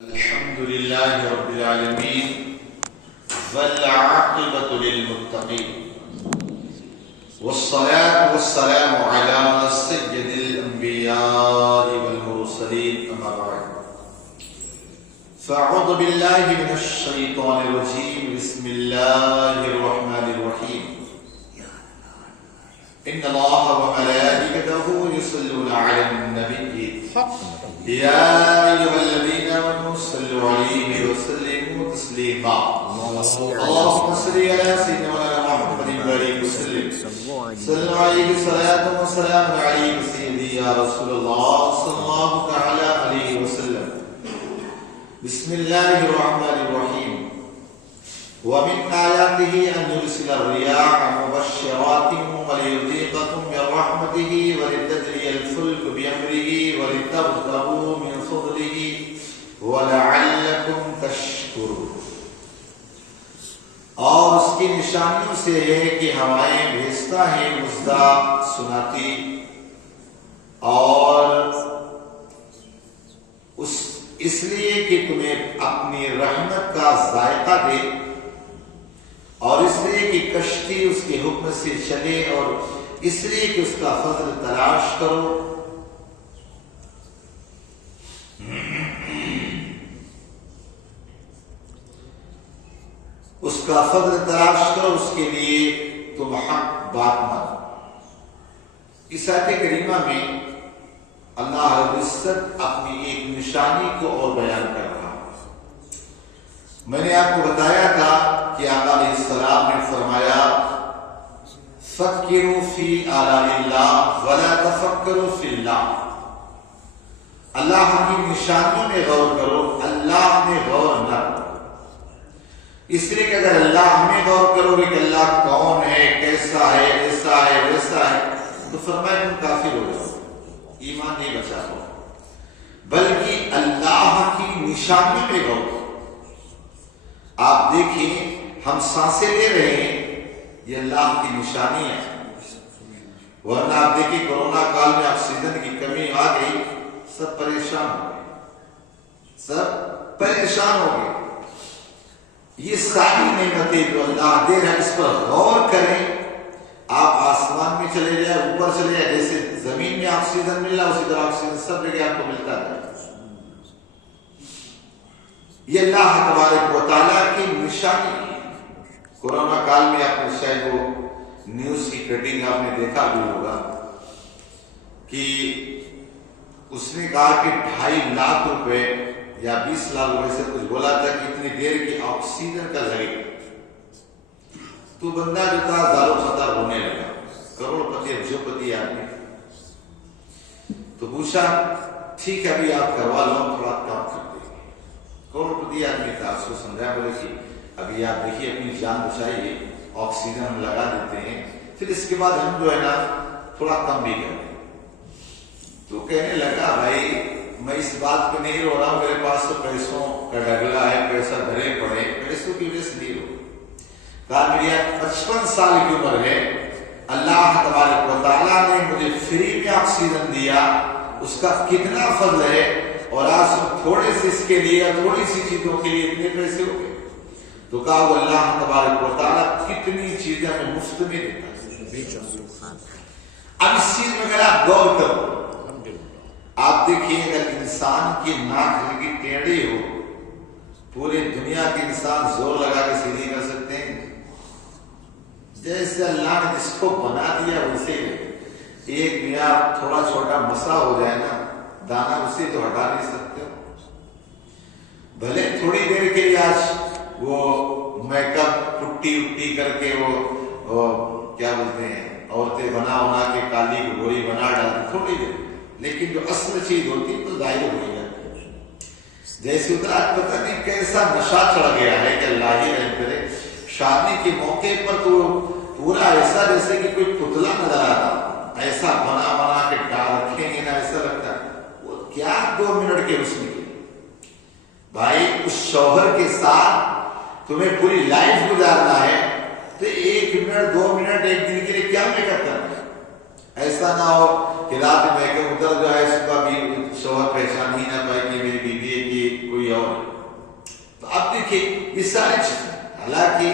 الحمد لله رب العالمين والعاقبة للمتقين والصلاة والسلام على سيد الأنبياء والمرسلين أما بعد فأعوذ بالله من الشيطان الرجيم بسم الله الرحمن الرحيم إن الله وملائكته يصلون على النبي يا أيها الذين آمنوا صلوا عليه وسلموا تسليما اللهم صل على سيدنا محمد وعلى وسلم صلى عليه الصلاة والسلام عليك سيدي يا رسول الله صلى الله تعالى عليه وسلم بسم الله الرحمن الرحيم ومن آياته أن يرسل الرياح مبشرات وليذيقكم من رحمته ولتجري الفلك بأمره ولتبتغوا من فضله ولعلكم تشكرون اور اس کی نشانیوں سے ہے کہ ہوائیں بھیجتا ہے مزدہ سناتی اور اس لیے کہ تمہیں اپنی رحمت کا ذائقہ دے اور اس لیے کہ کشتی اس کے حکم سے چلے اور اس لیے کہ اس کا فضل تلاش کرو اس کا فضل تلاش کرو اس کے لیے تم حق بات مانو۔ اس آیت کریمہ میں اللہ رب العزت اپنی ایک نشانی کو اور بیان کر رہا ہے۔ میں نے آپ کو بتایا تھا کہ آقا علیہ السلام نے فرمایا فکروا فی آلاء اللہ ولا تفکروا فی اللہ، اللہ کی نشانیوں میں غور کرو، اللہ میں غور نہ کرو۔ اس لیے کہ اگر اللہ میں غور کرو گے کہ اللہ کون ہے، کیسا ہے، ایسا ہے، ویسا ہے، تو فرمایا تم کافر ہو جاؤ، ایمان نہیں بچا ہو، بلکہ اللہ کی نشانیوں میں غور کرو۔ آپ دیکھیں ہم سانسیں لے رہے ہیں، یہ اللہ کی نشانی ہے، ورنہ آپ دیکھیں کورونا کال میں آکسیجن کی کمی آ گئی، سب پریشان ہو گئے، سب پریشان ہو گئے۔ یہ ساری نعمتیں جو اللہ دے رہا ہے اس پر غور کریں۔ آپ آسمان میں چلے جائیں، اوپر چلے جائیں، جیسے زمین میں آکسیجن مل رہا اسی طرح آکسیجن سب جگہ آپ کو ملتا ہے۔ یہ اللہ تبارک و تعالیٰ کی نشانی ہے۔ کورونا کال میں آپ نے شاید وہ نیوز کی کٹنگ آپ نے دیکھا بھی ہوگا کہ اس نے کہا کہ 2.5 لاکھ روپے یا 20 لاکھ روپے سے کچھ بولا تھا کہ اتنی دیر کی آکسیجن کا لگے، تو بندہ جو تھا زارو خطر ہونے لگا، کروڑ پتی ابجوپتی آدمی۔ تو پوچھا ٹھیک ہے ابھی آپ کروا لو، تھوڑا کام کر دیں گے۔ کروڑ پتی آدمی تھا، اس کو سمجھایا بولے کہ ابھی آپ دیکھیے اپنی جان بچائیے، آکسیجن ہم لگا دیتے ہیں، پھر اس کے بعد ہم جو ہے نا تھوڑا کم بھی کریں۔ تو کہنے لگا بھائی میں اس بات پہ نہیں رو رہا ہوں، میرے پاس تو پیسوں کا ڈگلا ہے، پیسہ بھرے پڑے، پیسوں کی وجہ سے نہیں رو۔ کہا میری 55 سال کی عمر ہے، اللہ تبارک و تعالیٰ نے مجھے فری میں آکسیجن دیا، اس کا کتنا فضل ہے، اور آج تھوڑے سے اس کے لیے تھوڑی سی چیزوں کے لیے اتنے پیسے ہو گئے۔ تو کہا وہ اللہ تبارک و تعالیٰ کتنی چیزیں ہمیں مفت میں دیتا ہے۔ اب اس چیز میں اگر آپ غور کرو، آپ دیکھیے اگر انسان کی ناک ہلکی ٹیڑھی ہو، پوری دنیا کے انسان زور لگا کے سیدھی کر سکتے ہیں؟ جیسے اللہ نے جس کو بنا دیا ویسے ایک میاں تھوڑا چھوٹا مسا ہو جائے نا، دانا اسے تو ہٹا نہیں سکتے ہو۔ بھلے تھوڑی دیر کے لیے آج وہ میک اپ پٹی اٹی کر کے وہ کیا بولتے ہیں عورتیں بنا کے کالی کو گوری بنا ڈالتی تھوڑی دیر، لیکن جو اصل چیز ہوتی تو ظاہر ہو جاتی ہے۔ جیسے اتنا پتہ نہیں کیسا نشہ چڑھ گیا ہے کہ اللہ ہی رحم کرے، شادی کے موقع پر تو پورا ایسا جیسے کہ کوئی پتلا نظر آتا، ایسا بنا کے ڈال رکھیں گے نا، ایسا لگتا ہے وہ کیا 2 منٹ کے حسن کے۔ بھائی اس شوہر کے ساتھ تمہیں پوری لائف گزارنا ہے تو 1 منٹ 2 منٹ ایک دن کے لیے کیا میک اپ کرنا ہے؟ ایسا نہ ہو کہ رات میں کہ ادھر جو ہے صبح بھی شوہر پہچان ہی نہ پائے کہ میری بیوی ہے کہ کوئی کوئی اور. تو اب دیکھیے یہ ساری چیزیں، حالانکہ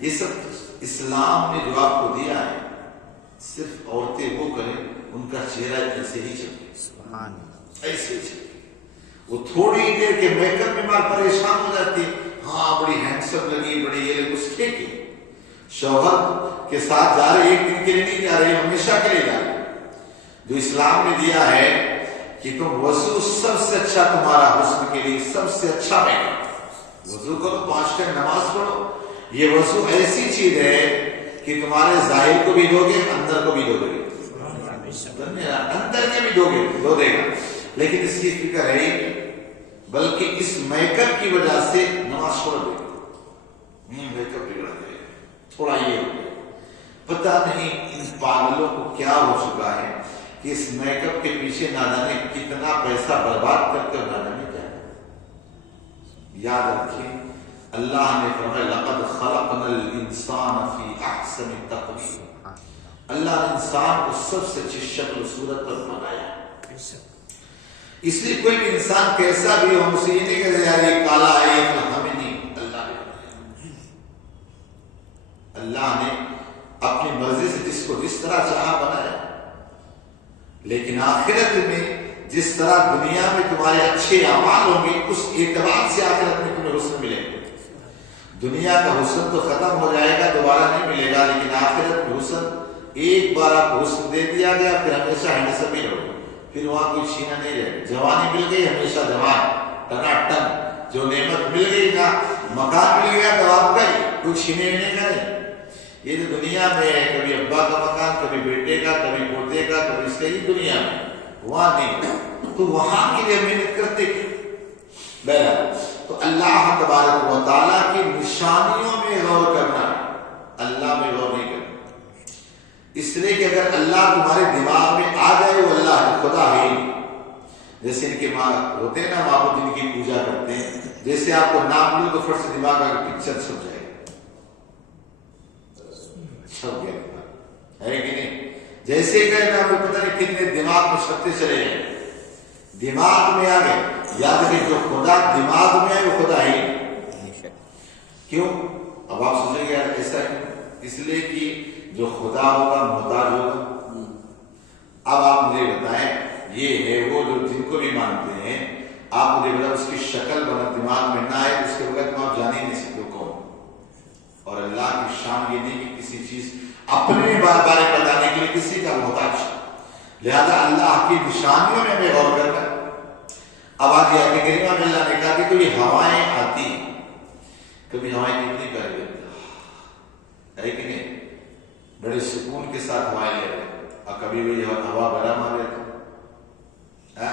یہ سب اسلام نے جو آپ کو دیا ہے، صرف عورتیں وہ کریں ان کا چہرہ ایسے ہی چلے، ایسے ہی چلے. وہ تھوڑی دیر کے میک اپ میں مار پریشان ہو جاتی، ہاں بڑی ہینڈسم لگی، بڑی یہ لگی، اس کے شوہر کے ساتھ جا رہے، ایک دن کے لیے نہیں جا رہے، ہمیشہ کے لیے جا رہے. جو اسلام نے دیا ہے کہ تم وضو سب سے اچھا تمہارا حسن کے لیے سب سے اچھا میں وضو کرو، 5 ٹائم نماز پڑھو. یہ وضو ایسی چیز ہے کہ تمہارے ظاہر کو بھی دو گے، اندر کو بھی دو گے، اندر کے بھی دو دے گا. لیکن اس کی فکر ہے بلکہ اس میک اپ کی وجہ سے نماز چھوڑ دے، میک اپ بگڑ گئے، تھوڑا یہ ہو گیا. پتہ نہیں ان پاگلوں کو کیا ہو چکا ہے کہ اس میک اپ کے پیچھے نہ جانے کتنا پیسہ برباد کر کے نہ جانے کیا. یاد رکھیں اللہ نے فرمایا لقد خلقنا الانسان فی احسن تقویم. اللہ نے انسان کو سب سے اچھی شکل و صورت پر بنایا. اس لیے کوئی بھی انسان کیسا بھی ہو، ہم اسے یہ نہیں کہتے یار یہ کالا ہے یہ ہمیں نہیں، اللہ نے بنایا. اللہ نے اپنی مرضی سے جس کو جس طرح چاہا بنایا. لیکن آخرت میں جس طرح دنیا میں تمہارے اچھے اعمال ہوں گے اس اعتبار سے آخرت میں تمہیں حسن ملے گا. دنیا کا حسن تو ختم ہو جائے گا، دوبارہ نہیں ملے گا، لیکن آخرت میں حسن ایک بار آپ کو حسن دے دیا گیا پھر ہمیشہ ہینڈسم ہی رہو، پھر وہاں کوئی چھینا نہیں رہے. جوانی مل گئی ہمیشہ جوان ٹناٹن، جو نعمت مل گئی نا، مکان مل گیا تو آپ کا ہی، کوئی چھینے نہیں کرے. یہ جو دنیا میں ہے کبھی ابا کا مکان، کبھی بیٹے کا، کبھی پوتے کا، کبھی اس کا، ہی دنیا میں وہاں نہیں. تو وہاں کے لیے محنت کرتے کہ بہرحال تو اللہ تبارک و تعالیٰ کی نشانیوں میں غور کرنا، اللہ میں غور نہیں کرنا. اس لیے کہ اگر اللہ تمہارے دماغ میں آ جائے وہ اللہ خدا ہے. جیسے ان کے ماں ہوتے ہیں نا، معبود جن کی پوجا کرتے ہیں، جیسے آپ کو نام لو تو فٹ سے دماغ کا پکچر چھپ جائے گا، چھپ گیا ہے کہ نہیں. جیسے کہ نا ہمیں پتہ نہیں کتنے دماغ میں چھپتے چلے جائیں، دماغ میں آ گئے. یاد رکھیں جو خدا دماغ میں ہے وہ خدا ہی کیوں. اب آپ سوچیں گے یار ایسا کیوں؟ اس لیے کہ جو خدا ہوگا محتاج ہوگا. اب آپ مجھے بتائیں یہ ہے وہ جو جن کو بھی مانتے ہیں، آپ مجھے بتائیں اس کی شکل بنا دماغ میں نہ آئے اس کے بغیر تم آپ جان ہی نہیں سکتے کون. اور اللہ کی شان یہ نہیں کہ کسی چیز اپنے بارے بتانے کے لیے کسی کا محتاج، لہذا اللہ کی نشانیوں میں ہمیں غور کرنا. اب آج آیت کریمہ میں اللہ نے کہا کہ کوئی ہوائیں آتی، کبھی ہوائیں کتنی پیاری لگتی ہے کہ نہیں، بڑے سکون کے ساتھ ہوائیں لے رہے، اور کبھی بھی ہوا گرم آ رہے تو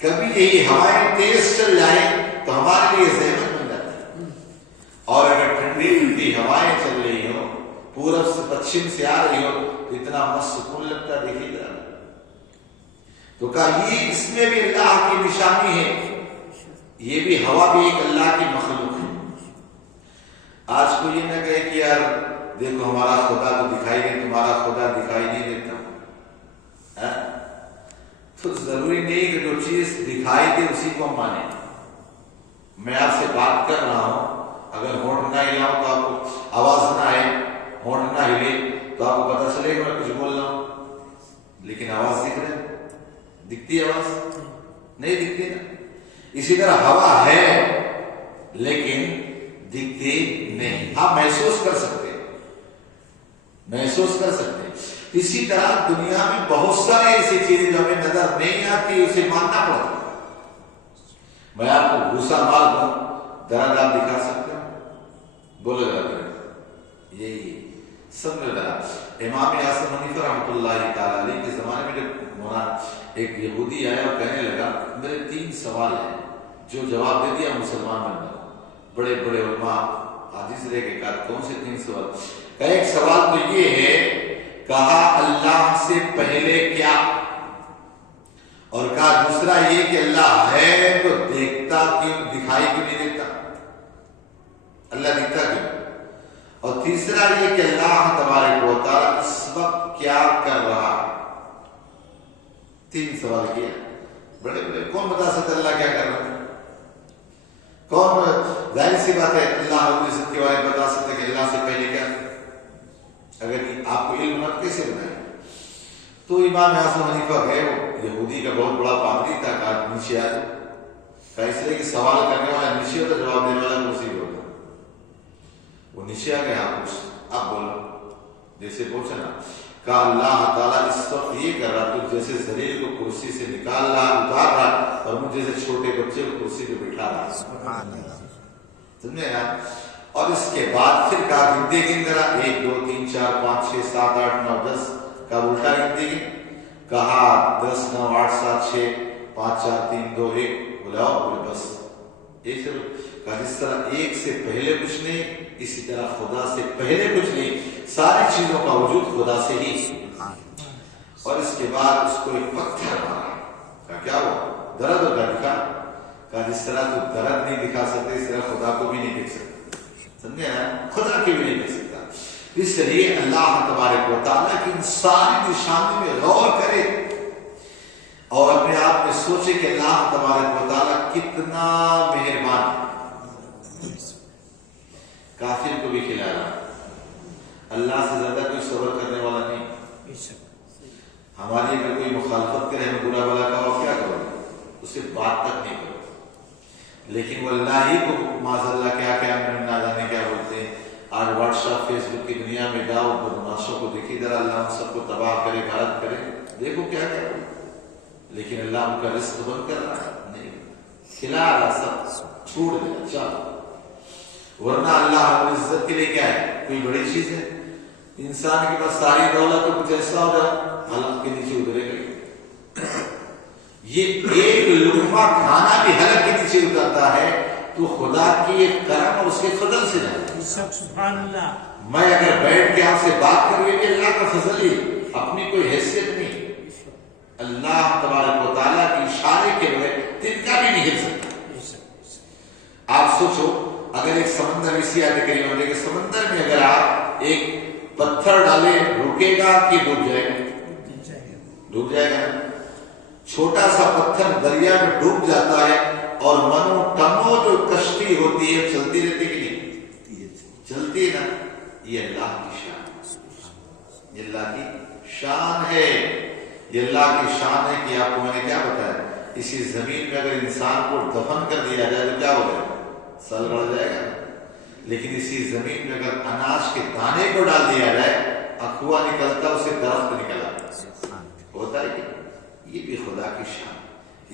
کبھی یہی ہوائیں تیز چل جائیں تو ہمارے لیے زحمت بن جاتی ہے. اور اگر ٹھنڈی ٹھنڈی ہوائیں چل رہی ہو، پورب سے پچھم سے آ رہی ہو تو اتنا مست سکون لگتا ہے. دیکھیے ذرا، تو کہا یہ اس میں بھی اللہ کی نشانی ہے، یہ بھی ہوا بھی ایک اللہ کی مخلوق ہے. آج کو یہ نہ کہے کہ یار دیکھو ہمارا خدا تو دکھائی دے، تمہارا خدا دکھائی نہیں دیتا. تو ضروری نہیں کہ جو چیز دکھائی دے اسی کو ہم مانیں. میں آپ سے بات کر رہا ہوں، اگر ہونٹ نہ ہلاؤں تو آپ کو آواز نہ آئے، ہونٹ نہ ہلے تو آپ کو پتہ چلے کہ میں کچھ بول رہا ہوں، لیکن آواز دکھ رہی ہے. دکھتی آواز نہیں دکھتی نا. اسی طرح ہوا ہے لیکن دکھتی نہیں. آپ محسوس کر سکتے، محسوس کر سکتے. اسی طرح دنیا میں بہت سارے ایسی چیزیں جو ہمیں نظر نہیں آتی اسے ماننا پڑتا. میں آپ کو بھوسا مال دوں، درد آپ دکھا سکتے ہو؟ بولے گا یہی سمجھ رہا. امام اعظم حنیفہ رحمۃ اللہ تعالی علیہ کے زمانے میں جب مولانا ایک یہودی آیا اور کہنے لگا میرے 3 سوال ہیں، جو جواب دے دیا مسلمان بن گیا. بڑے بڑے علماء حدیث رہ کے کہا کون سے 3 سوال؟ ایک سوال تو یہ ہے، کہا اللہ سے پہلے کیا، اور کہا دوسرا یہ کہ اللہ ہے تو دیکھتا کیوں، دکھائی کیوں نہیں دیتا، اللہ دکھتا کیوں، اور تیسرا یہ کہ اللہ تبارک و تعالیٰ اس وقت کیا کر رہا. 3 سوال کیا. بڑے بڑے کون بتا سکتا اللہ کیا کر رہا ہے؟ کون ظاہر سی بات ہے اللہ رب العزت کے بارے میں بتا سکتے کہ اللہ سے پہلے کیا تھا؟ اگر آپ کو علم نہ کیسے بنائے؟ تو امام اعظم حنیفہ ہے، وہ یہودی کا بہت بڑا پادری تھا، کہا نیچے آ جاؤ، کہا اس لیے کہ سوال کرنے والا نیچے ہوتا، جواب دینے والا کرسی پہ ہوتا۔ وہ نیچے آ گیا، آپ بولو، جیسے پوچھا نا، کہا اللہ تعالیٰ اس وقت یہ کر رہا تو جیسے زلیل کو کرسی سے نکال رہا، اتار رہا، اور مجھے جیسے چھوٹے بچے کو کرسی پہ بٹھا رہا، سمجھے نا؟ اور اس کے بعد پھر کہا گنتے گن ذرا 1 2 3 4 5 6 7 8 9 10 کا الٹا گنتے گن، کہا 10 9 8 7 6 5 4 3 2 1 بلاؤ، بولے بس ایک سے کہا جس طرح ایک سے پہلے کچھ نہیں اسی طرح خدا سے پہلے کچھ نہیں، ساری چیزوں کا وجود خدا سے ہی۔ اور اس کے بعد اس کو ایک پتھر مارا، کہا کیا ہوا؟ درد ہوتا دکھا، کہا جس طرح تو درد نہیں دکھا سکتے اس طرح خدا کو بھی نہیں دیکھ سکتے، سمجھے نا؟ خدا کی بھی نہیں دیکھ سکتا۔ اس لیے اللہ تبارک و تعالیٰ کی ان ساری نشانیوں میں غور کرے اور اپنے آپ میں سوچے کہ اللہ تبارک و تعالیٰ کتنا مہربان ہے، کافر کو بھی کھلا رہا، اللہ سے زیادہ کوئی صبر کرنے والا نہیں۔ ہماری اگر کوئی مخالفت کرے ہمیں برا بلا کہو، کیا کرو؟ اسے بات تک نہیں کرو، لیکن وہ اللہ ہی کو معاذ اللہ کیا کیا نہ جانے کیا بولتے ہیں۔ آج واٹس ایپ فیس بک کی دنیا میں جاؤ، بدماشوں کو دیکھیے ذرا، اللہ ہم سب کو تباہ کرے، غارت کرے، دیکھو کیا کیا، لیکن اللہ ان کا رزق بند کر رہا ہے، نہیں کھلا رہا، سب چھوڑ دے، چلو۔ ورنہ اللہ رب العزت کے لیے کیا ہے؟ کوئی بڑی چیز ہے؟ انسان کے پاس ساری دولت تو کچھ ایسا ہو جائے حلق کے نیچے اترے گا، یہ ایک لقمہ کھانا بھی حلق کے نیچے اترتا ہے تو خدا کی ایک کرم اور اس کے فضل سے جاتا ہے۔ سبحان اللہ۔ میں اگر بیٹھ کے آپ سے بات کر رہی اللہ کا فضل ہی، اپنی کوئی حیثیت نہیں، اللہ تبارک و تعالیٰ کی اشارے کے بغیر تنکا بھی نہیں ہل سکتا۔ آپ سوچو اگر ایک سمندر اسی آیت کریمہ میں کہ سمندر میں اگر آپ ایک پتھر ڈالے رکے گا کہ ڈوب جائے گا؟ ڈوب جائے گا۔ چھوٹا سا پتھر دریا میں ڈوب جاتا ہے اور منو ٹنو جو کشتی ہوتی ہے چلتی رہتی کہ نہیں؟ چلتی ہے نا۔ یہ اللہ کی شان، یہ اللہ کی شان ہے، یہ اللہ کی شان ہے کہ آپ کو میں نے کیا بتایا، اسی زمین میں اگر انسان کو دفن کر دیا جائے تو کیا ہو جائے؟ سال بڑھ جائے گا، لیکن اسی زمین میں اگر اناج کے دانے کو ڈال دیا جائے، اخوا نکلتا اسے درخت نکلا ہوتا ہے کہ یہ بھی خدا کی شان۔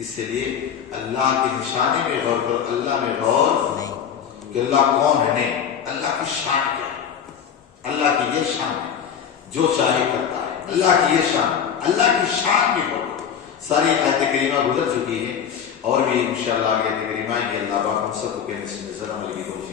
اس لیے اللہ کی نشانی میں غور کر، اللہ میں غور نہیں کہ اللہ کون ہے، نہیں، اللہ کی شان کیا ہے، اللہ کی یہ شان ہے جو چاہے کرتا ہے، اللہ کی یہ شان، اللہ کی شان بھی غور کرو۔ ساری آیت کریمہ گزر چکی ہے اور بھی انشاءاللہ آگے آیت کریمہ ہے کہ اللہ پاک ہم سب کو کہنے سے نظر عمل کی توفیق